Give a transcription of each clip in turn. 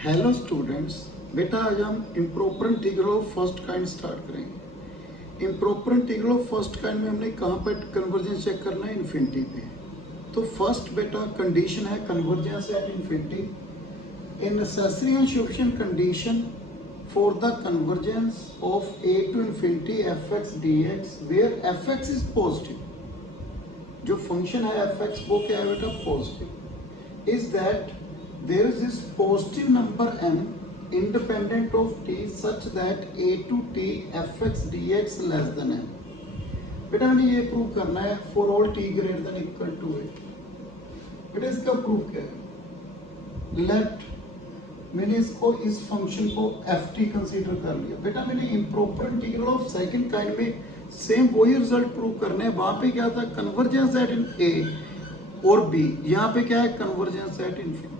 Hello students, बेटा आज हम improper integral of first kind start करेंगे। Improper integral of first kind में हमने कहाँ पर कन्वर्जेंस चेक करना है? इन्फिनिटी पे। तो फर्स्ट बेटा कंडीशन है convergence at infinity. A necessary and sufficient condition for the convergence of a to infinity f x d x where f x is positive. जो फंक्शन है एफ एक्स वो क्या है बेटा? Positive. Is that there is this positive number m independent of t such that a to t fx dx less than m। बेटा मैंने ये prove करना है for all t greater than equal to a। बेटा इसका proof क्या है? Late मैंने इसको इस फंक्शन को ft कंसीडर कर लिया। बेटा मैंने improper integral of second kind में सेम वही रिजल्ट प्रूव करने हैं। वहां पे क्या था? कन्वर्जेंस एट इन a और b। यहाँ पे क्या है? Convergence at infinity.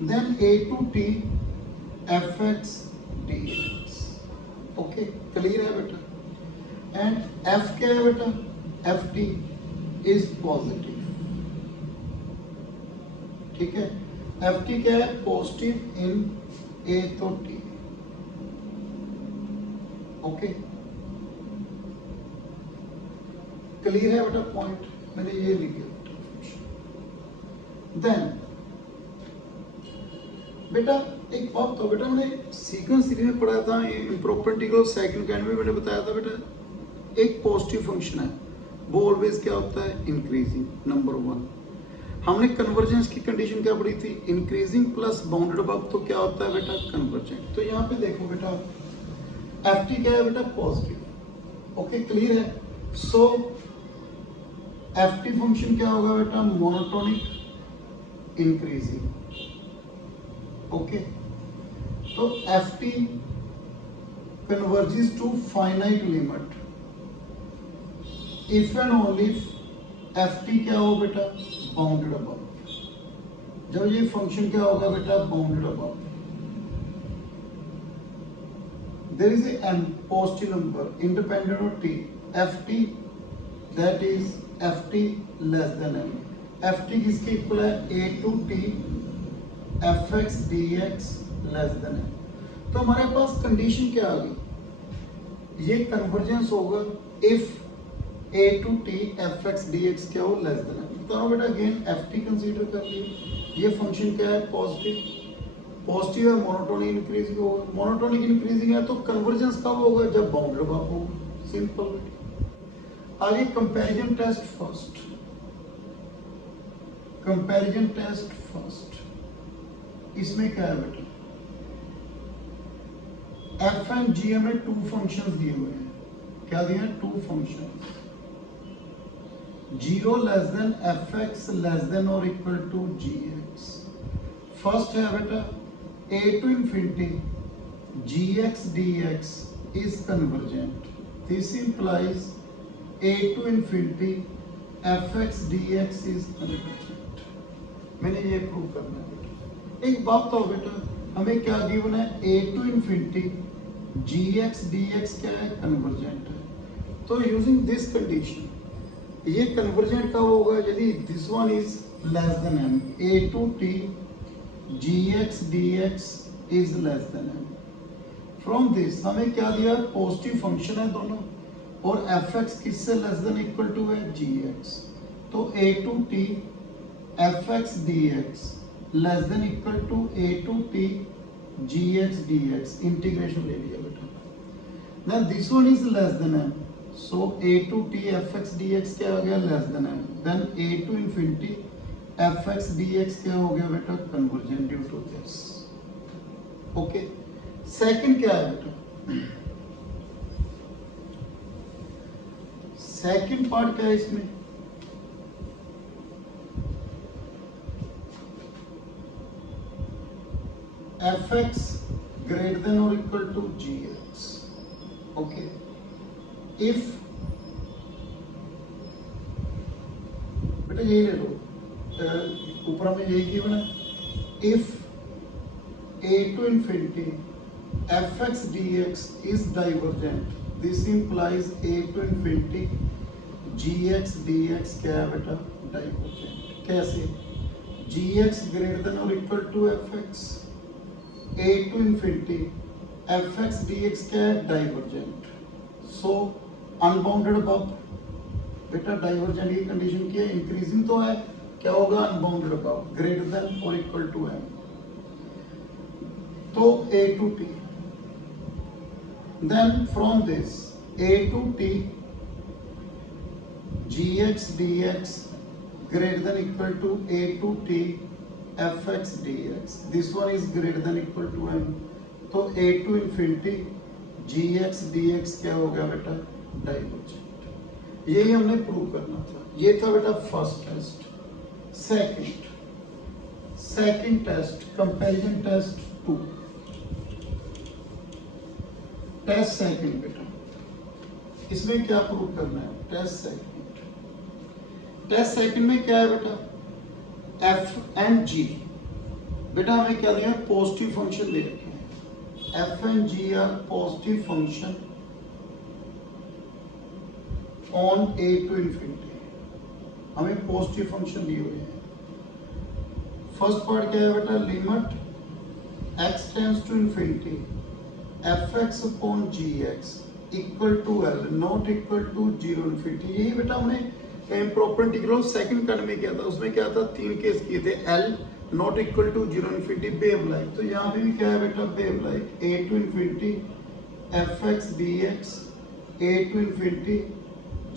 then a to t fx dx। Okay, clear है बेटा? एंड f क्या है बेटा? ft is positive. ठीक है, ft क्या है? पॉजिटिव इन a तो t। ओके, क्लियर है बेटा? पॉइंट मैंने ये लिखा। देन बेटा एक बात तो बेटा मैंने सीक्वेंस सीरीज में पढ़ा था, इम्प्रॉपर इंटीग्रल सेकंड काइंड में मैंने बताया था बेटा एक पॉजिटिव फंक्शन है वो ऑलवेज क्या होता है? इंक्रीजिंग। Number one. हमने कन्वर्जेंस की कंडीशन क्या पढ़ी थी? इंक्रीजिंग प्लस बाउंडेड अबव, तो क्या होता है बेटा? कन्वर्जेंट। तो यहाँ पे देखो बेटा एफ टी क्या है बेटा? पॉजिटिव। ओके, क्लियर है? सो एफ टी फंक्शन क्या होगा बेटा? Monotonic increasing. ओके, तो f t converges to finite limit if and only f t क्या हो बेटा? Bounded above. जब ये फंक्शन क्या होगा बेटा? Bounded above. There is an positive number independent of t f t that is f t less than M. F t किसके equal है? A to t f x d x less than है। तो हमारे पास condition क्या आ गई? ये convergence होगा if a to t f x d x क्या हो? लेस देन है। तो बेटा अगेन एफ टी कंसीडर कर लिया। ये फंक्शन क्या है? पॉजिटिव। पॉजिटिव है, मोनोटोनिक इंक्रीजिंग होगा। मोनोटोनिक इंक्रीजिंग है तो कन्वर्जेंस कब होगा? जब बाउंडेड अबव होगा। सिंपल। आगे comparison test first. Comparison test first. इसमें क्या है बेटा? एफ एंड जी में टू फंक्शंस दिए हुए हैं। क्या दिए हैं? Two functions. 0 less than f x less than और equal to g x. First है बेटा a to infinity g x d x is convergent. This implies a to infinity f x d x is convergent. मैंने ये prove करना है। एक बात तो बेटा हमें क्या गिवन है? A to infinity g x d x क्या है? कन्वर्जेंट है। तो यूजिंग दिस कंडीशन ये कन्वर्जेंट कब होगा? यदि this one is less than M. A to t g x d x is less than M. From this हमें क्या दिया? पॉजिटिव फंक्शन है दोनों और एफ एक्स किससे लेस देन इक्वल टू है? G x. तो a to t f x d x less than equal to a to t g x d x. Integration ले लिया बेटा। Then this one is less than m, so a to t f x d x क्या हो गया? Less than m. Then a to infinity f x d x क्या हो गया बेटा? Convergent due to this. Okay, second क्या है बेटा? सेकंड पार्ट क्या है इसमें? एफ एक्स ग्रेटर देन और equal to g x. Okay, if बेटा यही ले लो, ऊपर में यही गिवन है। If a to infinity f x d x is divergent this implies a to infinity g x d x क्या है बेटा? डाइवर्जेंट। कैसे? जी एक्स ग्रेटर देन और equal to f x, a to infinity f x d x क्या है, divergent. So unbounded above, बेटा divergent की condition क्या है, इंक्रीजिंग तो है, क्या होगा, अनबाउंडेड अबव ग्रेटर देन और इक्वल टू एम। तो a to t, then from this a to t gx dx greater than equal to a to t fx dx, this one is greater than equal to m, तो a to infinity gx dx क्या हो गया बेटा, divergent. यही हमने prove करना था, ये था बेटा first test. Second test comparison test 2, test second बेटा, इसमें क्या प्रूव करना है, टेस्ट सेकंड में क्या है बेटा, एफ एंड जी, बेटा हमें क्या दिया, पॉजिटिव फंक्शन दे रखे हैं, f and g are positive function on a to infinity, हमें पॉजिटिव फंक्शन दिए हुए हैं। फर्स्ट पार्ट क्या है बेटा, limit x tends to infinity f x upon g x equal to l not equal to zero infinity. यही बेटा हमने इम्प्रॉपर इंटीग्रल सेकंड कांड में किया था, उसमें क्या था, 3 केस किए थे, l not equal to zero infinity wave like, तो यहाँ पे भी क्या है बेटा, wave like a to infinity f x d x a to infinity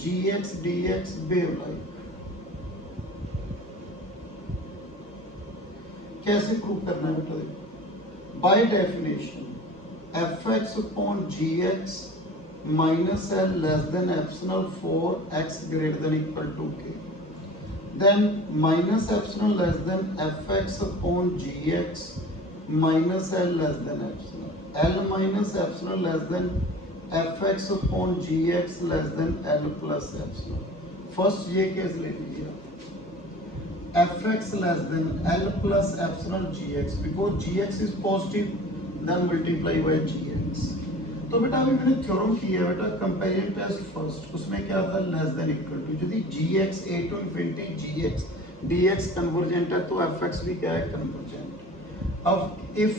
g x d x wave like. कैसे प्रूव करना है बेटा, देखो by definition f x upon g x minus L less than epsilon for x greater than equal to k, then minus epsilon less than fx upon gx minus L less than epsilon, L minus epsilon less than fx upon gx less than L plus epsilon। First ये case ले लीजिए, fx less than L plus epsilon gx, because gx is positive then multiply by gx। तो बेटा अभी मैंने theorem किया बेटा comparison test first, उसमें क्या था, लेस देन इक्वल टू, यदि gx a to infinity gx dx convergent है तो fx भी क्या है, कन्वर्जेंट। अब if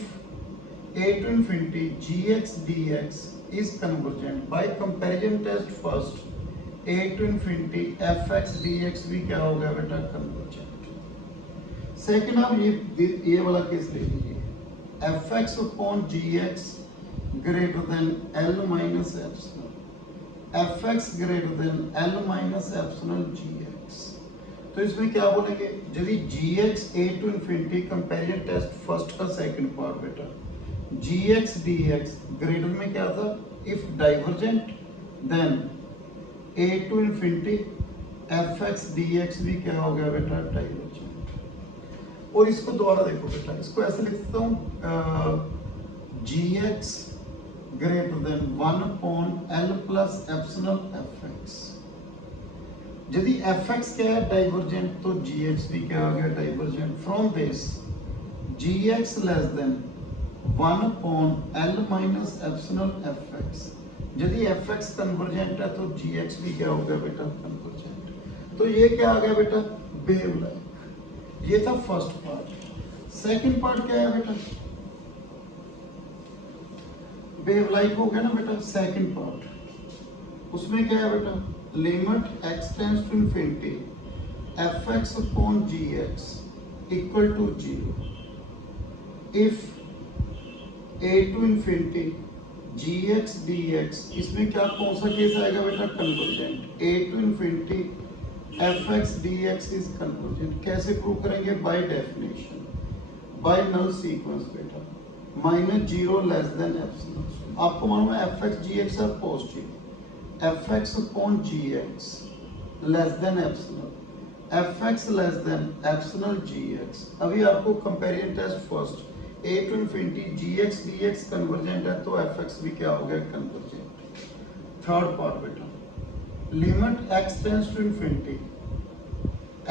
a to infinity gx dx is convergent, by comparison test first a to infinity fx dx भी क्या हो गया बेटा, कन्वर्जेंट। सेकंड आप ये वाला केस ले लीजिए, fx upon gx greater than L minus epsilon, fx greater than L minus epsilon gx, तो इसमें क्या बोलेंगे, यदि gx a to infinity comparison test first का सेकंड पार्ट बेटा, gx dx ग्रेटर में क्या था, if divergent then a to infinity fx dx भी क्या हो गया बेटा, डाइवर्जेंट। और इसको दोबारा देखो बेटा, इसको ऐसे लिख सकता हूँ, gx greater than 1 upon L plus epsilon fx, यदि fx क्या है, डाइवर्जेंट, तो gx भी क्या हो गया, divergent. From this gx less than 1 upon L minus epsilon fx, यदि fx कन्वर्जेंट है तो gx भी क्या हो गया बेटा, कन्वर्जेंट। तो ये क्या आ गया बेटा, वेव लाइक। ये था फर्स्ट पार्ट। सेकंड पार्ट क्या है बेटा, वेव लाइक हो गया ना बेटा, सेकंड पार्ट, उसमें क्या है बेटा, limit x tends to infinity f x upon g x equal to zero, if a to infinity g x d x, इसमें क्या कौन सा केस आएगा बेटा, convergent, a to infinity f x d x is convergent. कैसे prove करेंगे, by definition, by null sequence बेटा, minus zero less than epsilon, आपको मालूम है f x g x are positive, f x upon g x less than epsilon, f x less than epsilon g x. अभी आपको comparison test first, a to infinity g x d x convergent है तो f x भी क्या हो गया, convergent. Third part बेटा, limit x tends to infinity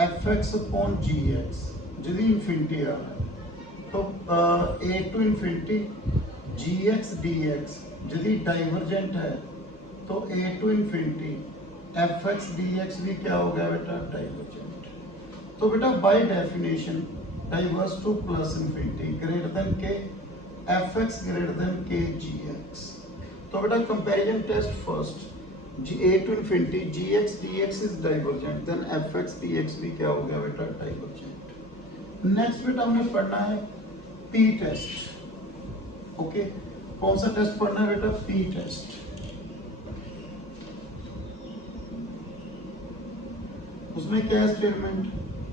f x upon g x, यदि इन्फिनिटी आ रहा है तो a to infinity g x d x, यदि डाइवर्जेंट है तो a to infinity fx dx भी क्या हो गया बेटा, डाइवर्जेंट। तो बेटा by definition diverges to plus infinity greater than k f x greater than k g x. तो बेटा comparison test first, g a to infinity g x d x is divergent, then f x d x भी क्या हो गया बेटा divergent. Next बेटा हमने पढ़ना है पी टेस्ट। ओके, कौन सा टेस्ट पढ़ना है बेटा? P test. उसमें क्या है statement?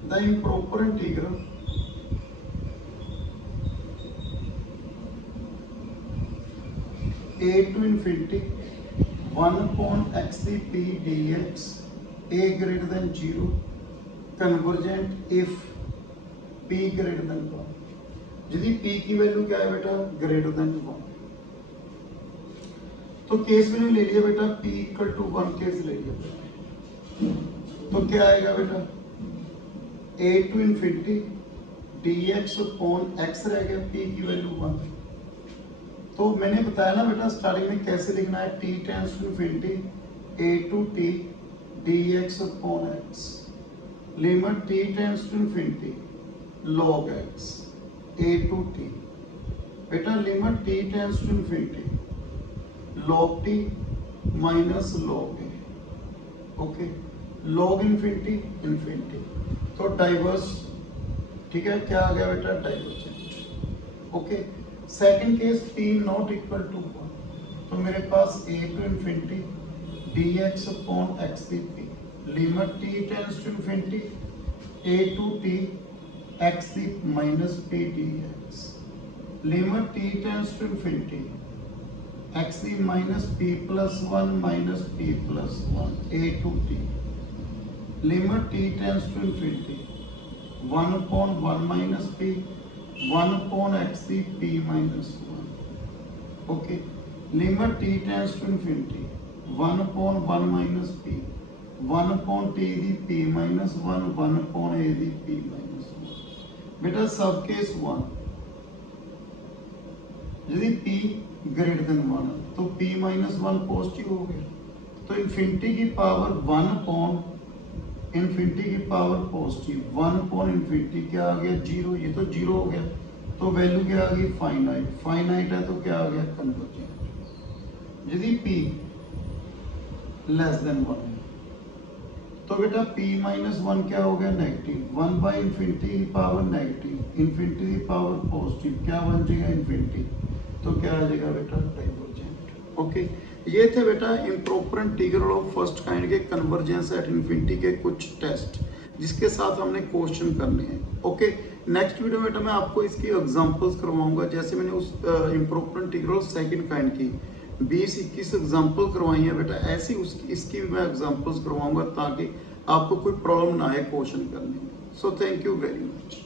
The improper integral a to infinity 1 upon x the p dx a greater than 0 convergent if p greater than 1। यदि p की वैल्यू क्या है बेटा? Greater than 1। तो केस मैंने ले लिया बेटा p इक्वल टू 1 केस ले लिया बेटा। तो क्या आएगा बेटा? a to infinity dx upon x रह गया, p की वैल्यू 1। तो मैंने बताया ना बेटा स्टार्टिंग में कैसे लिखना है, t tends to infinity a to t dx upon x, limit t tends to infinity log x a to t, बेटा limit t tends to infinity log t minus log a। Okay, log infinity infinity, तो diverges, ठीक है, क्या आ गया बेटा? Divergent. Okay, second case p not equal to 1, तो मेरे पास a to infinity dx upon x the p, limit t tends to infinity a to t x the minus p dx, limit t tends to infinity x the minus p plus 1 minus p plus 1 a to t, limit t tends to infinity 1 upon 1 minus p 1 upon x the p minus 1। Okay, limit t tends to infinity 1 upon 1 minus p 1 upon t the p minus 1 1 upon a the p minus 1। बेटा सब case 1, यदि p greater than 1 तो p minus 1 positive हो गया, तो infinity की power 1 upon infinity की power positive 1 upon infinity क्या आ गया? 0। ये तो 0 हो गया, तो वैल्यू क्या आ गई? फाइनाइट। फाइनाइट है तो क्या आ गया? कन्वर्जेंट। यदि p लेस देन 1 है तो बेटा p माइनस 1 क्या हो गया? नेगेटिव। 1 बाई इंफिनिटी की पावर नेगेटिव, इंफिनिटी की पावर पॉजिटिव, क्या बन जाएगा? इंफिनिटी, तो क्या आ जाएगा बेटा? डाइवर्जेंट। ओके, ये थे बेटा improper integral of first kind के कन्वर्जेंस एट इंफिनिटी के कुछ टेस्ट, जिसके साथ हमने क्वेश्चन करने हैं। ओके, नेक्स्ट वीडियो में बेटा मैं आपको इसकी एग्जांपल्स करवाऊंगा, जैसे मैंने उस इम्प्रॉपर इंटीग्रल सेकंड काइंड की 20-21 एग्जांपल करवाई है बेटा, ऐसी इसकी भी मैं एग्जांपल्स करवाऊंगा ताकि आपको कोई प्रॉब्लम ना आए क्वेश्चन करने में। So thank you very much.